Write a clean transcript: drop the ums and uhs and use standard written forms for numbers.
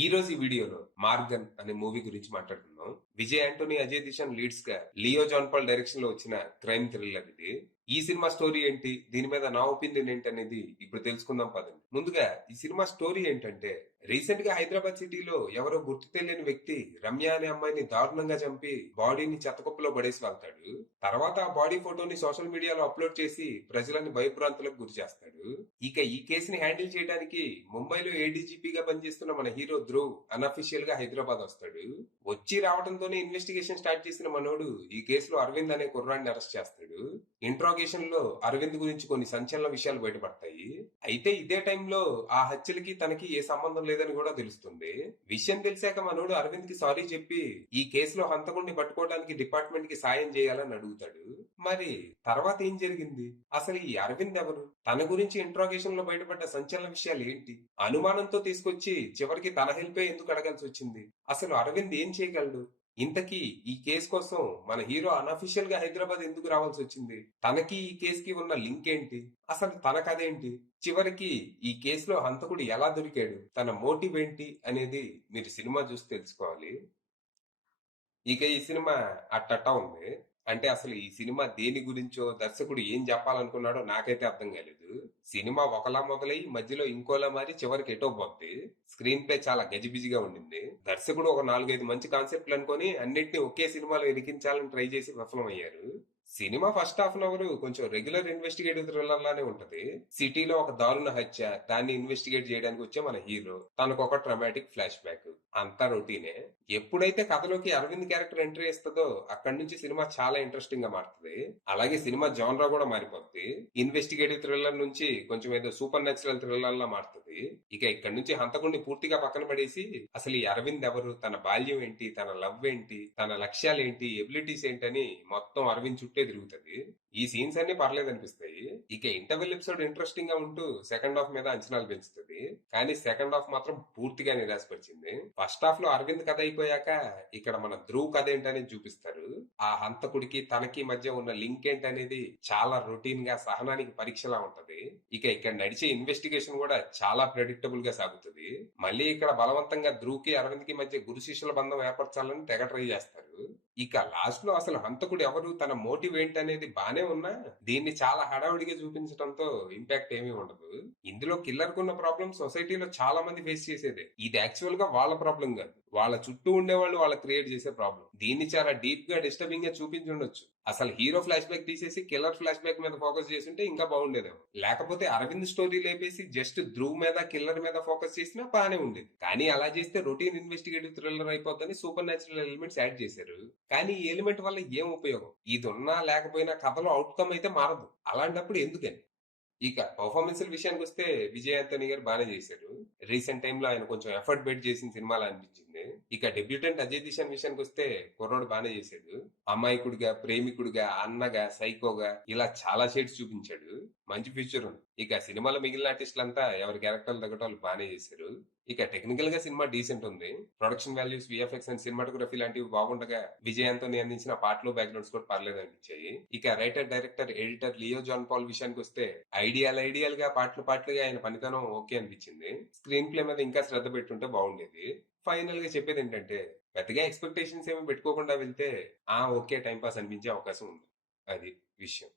ఈ రోజు ఈ వీడియోలో మార్గన్ అనే మూవీ గురించి మాట్లాడుకుందాం. విజయ్ ఆంటోనీ, అజయ్ దిశాన్ లీడ్స్ గా లియో జాన్ పాల్ డైరెక్షన్ లో వచ్చిన క్రైమ్ థ్రిల్లర్ ఇది. ఈ సినిమా స్టోరీ ఏంటి, దీని మీద నా ఒపీనియన్ ఏంటి అనేది ఇప్పుడు తెలుసుకుందాం పదండి. ముందుగా ఈ సినిమా స్టోరీ ఏంటంటే, రీసెంట్ గా హైదరాబాద్ సిటీలో ఎవరో గుర్తు తెలియని వ్యక్తి రమ్య అనే అమ్మాయిని దారుణంగా చంపి బాడీని చెత్తకుప్పలో పడేసి వెళ్తాడు. తర్వాత ఆ బాడీ ఫోటోని సోషల్ మీడియాలో అప్లోడ్ చేసి ప్రజలని భయభ్రాంతులకు గురి చేస్తాడు. ఇక ఈ కేసుని హ్యాండిల్ చేయడానికి ముంబైలో ఏడీజీపీగా పనిచేస్తున్న మన హీరో ధ్రువ్ అన్అఫీషియల్ గా హైదరాబాద్ వస్తాడు. వచ్చి రావడంతోనే ఇన్వెస్టిగేషన్ స్టార్ట్ చేసిన మనోడు ఈ కేసులో అరవింద్ అనే కుర్రాడిని అరెస్ట్ చేస్తాడు. ఇంట్రాగేషన్ లో అరవింద్ గురించి కొన్ని సంచలన విషయాలు బయటపడతాయి. అయితే ఇదే టైంలో ఆ హత్యలకి తనకి ఏ సంబంధం లేదని కూడా తెలుస్తుంది. విషయం తెలిసాక మనోడు అరవింద్ కి సారీ చెప్పి ఈ కేసులో హంతకుడిని పట్టుకోవడానికి డిపార్ట్మెంట్ కి సాయం చేయాలని అడుగుతాడు. మరి తర్వాత ఏం జరిగింది, అసలు ఈ అరవింద్ ఎవరు, తన గురించి ఇంట్రాగేషన్ లో బయటపడ్డ సంచలన విషయాలు ఏంటి, అనుమానంతో తీసుకొచ్చి చివరికి తన హెల్పే ఎందుకు అడగాల్సి వచ్చింది, అసలు అరవింద్ ఏం చేయగలడు, ఇంతకీ ఈ కేసు కోసం మన హీరో అన్అఫీషియల్ గా హైదరాబాద్ ఎందుకు రావాల్సి వచ్చింది, తనకి ఈ కేసుకి ఉన్న లింక్ ఏంటి, అసలు తన కథ ఏంటి, చివరికి ఈ కేసులో హంతకుడు ఎలా దొరికాడు, తన మోటివ్ ఏంటి అనేది మీరు సినిమా చూసి తెలుసుకోవాలి. ఇక ఈ సినిమా అట్టట్టా ఉంది. అంటే అసలు ఈ సినిమా దేని గురించో, దర్శకుడు ఏం చెప్పాలనుకున్నాడో నాకైతే అర్థం కాలేదు. సినిమా ఒకలా మొదలై మధ్యలో ఇంకోలా మారి చివరికి ఎటో పోద్ది. స్క్రీన్ ప్లే చాలా గజిబిజిగా ఉండింది. దర్శకుడు ఒక 4-5 మంచి కాన్సెప్ట్లు అనుకొని అన్నిటిని ఒకే సినిమాలో ఇరికించాలని ట్రై చేసి విఫలమయ్యారు. Cinema first half an hour కొంచెం రెగ్యులర్ ఇన్వెస్టిగేటివ్ థ్రిల్లర్ లానే ఉంటది. సిటీలో ఒక దారుణ హత్య, దాన్ని ఇన్వెస్టిగేట్ చేయడానికి వచ్చే మన హీరో, తనకు ఒక ట్రమాటిక్ ఫ్లాష్ బ్యాక్, అంతా రొటీనే. ఎప్పుడైతే కథలోకి అరవింద్ క్యారెక్టర్ ఎంట్రీ ఇస్తుందో అక్కడి నుంచి సినిమా చాలా ఇంట్రెస్టింగ్ గా మారుతుంది. అలాగే సినిమా జాన్రా కూడా మారిపోద్ది. ఇన్వెస్టిగేటివ్ థ్రిల్లర్ నుంచి కొంచెం ఏదో సూపర్ న్యాచురల్ థ్రిల్లర్ లా మారుతుంది. ఇక ఇక్కడ నుంచి హంతకుడిని పూర్తిగా పక్కన పడేసి అసలు ఈ అరవింద్ ఎవరు, తన బాల్యం ఏంటి, తన లవ్ ఏంటి, తన లక్ష్యాలు ఏంటి, ఎబిలిటీస్ ఏంటని మొత్తం అరవింద్ చుట్టే తిరుగుతుంది. ఈ సీన్స్ అన్ని పర్లేదు అనిపిస్తాయి. ఇక ఇంటర్వెల్ ఎపిసోడ్ ఇంట్రెస్టింగ్ గా ఉంటూ సెకండ్ హాఫ్ మీద అంచనాలు పెంచుతుంది. కానీ సెకండ్ హాఫ్ మాత్రం పూర్తిగా నిరాశపరిచింది. ఫస్ట్ హాఫ్ లో అరవింద్ కథ అయిపోయాక ఇక్కడ మన ధ్రువ్ కథ ఏంటనేది చూపిస్తారు. ఆ హంతకుడికి తనకి మధ్య ఉన్న లింక్ ఏంటనేది చాలా రొటీన్ గా, సహనానికి పరీక్షలా ఉంటది. ఇక ఇక్కడ నడిచే ఇన్వెస్టిగేషన్ కూడా చాలా ప్రెడిక్టబుల్ గా సాగుతుంది. మళ్ళీ ఇక్కడ బలవంతంగా ధ్రువ్ కి అరవింద్ కి మధ్య గురు శిష్యుల బంధం ఏర్పరచాలని తెగ ట్రై చేస్తారు. ఇక లాస్ట్ లో అసలు హంతకుడు ఎవరు, తన మోటివ్ ఏంటనేది బానే ఉన్నా దీన్ని చాలా హడావుడిగా చూపించడంతో ఇంపాక్ట్ ఏమీ ఉండదు. ఇందులో కిల్లర్ కున్న ప్రాబ్లం సొసైటీలో చాలా మంది ఫేస్ చేసేదే. ఇది యాక్చువల్ గా వాళ్ళ ప్రాబ్లం కాదు, వాళ్ళ చుట్టూ ఉండేవాళ్ళు వాళ్ళ క్రియేట్ చేసే ప్రాబ్లం. దీన్ని చాలా డీప్ గా, డిస్టర్బింగ్ గా చూపించుండొచ్చు. అసలు హీరో ఫ్లాష్ బ్యాక్ తీసేసి కిల్లర్ ఫ్లాష్ బ్యాక్ మీద ఫోకస్ చేస్తుంటే ఇంకా బాగుండేదేమో. లేకపోతే అరవింద్ స్టోరీ లేపేసి జస్ట్ ధ్రువ్ మీద, కిల్లర్ మీద ఫోకస్ చేసినా బానే ఉండేది. కానీ అలా చేస్తే రొటీన్ ఇన్వెస్టిగేటివ్ థ్రిల్లర్ అయిపోద్దని సూపర్ న్యాచురల్ ఎలిమెంట్స్ యాడ్ చేశారు. కానీ ఈ ఎలిమెంట్ వల్ల ఏం ఉపయోగం, ఇది ఉన్నా లేకపోయినా కథలో అవుట్కమ్ అయితే మారదు. అలాంటప్పుడు ఎందుకని. ఇక పర్ఫార్మెన్స్ విషయానికి వస్తే విజయ్ ఆంటోనీ గారు బాగానే చేశారు. రీసెంట్ టైమ్ లో ఆయన కొంచెం ఎఫర్ట్ బెట్ చేసిన సినిమాలు అనిపించింది. ఇక డెబ్యూటెంట్ అజయ్ దిశాన్ విషయానికి వస్తే కుర్రోడు బాగానే చేశాడు. అమాయకుడిగా, ప్రేమికుడిగా, అన్నగా, సైకోగా ఇలా చాలా షేడ్స్ చూపించాడు. మంచి ఫ్యూచర్ ఉంది. ఇక సినిమాలో మిగిలిన ఆర్టిస్టులంతా ఎవరి క్యారెక్టర్లు తగ్గట్టు వాళ్ళు బాగానే చేశారు. ఇక టెక్నికల్ గా సినిమా డీసెంట్ ఉంది. Production values, VFX and cinematography లాంటివి బాగుండగా విజయ్ ఆంటోనీ అందించిన పాటలు, బ్యాక్గ్రౌండ్స్ కూడా పర్లేదు అనిపించాయి. ఇక writer, director, editor Leo John Paul విషయానికి వస్తే ఐడియల్ గా పాటలుగా ఆయన పనితనం ఓకే అనిపించింది. స్క్రీన్ ప్లే మీద ఇంకా శ్రద్ధ పెట్టుంటే బాగుండేది. ఫైనల్ గా చెప్పేది ఏంటంటే, పెద్దగా ఎక్స్పెక్టేషన్స్ ఏమి పెట్టుకోకుండా వెళ్తే ఓకే టైం పాస్ అనిపించే అవకాశం ఉంది. అది విషయం.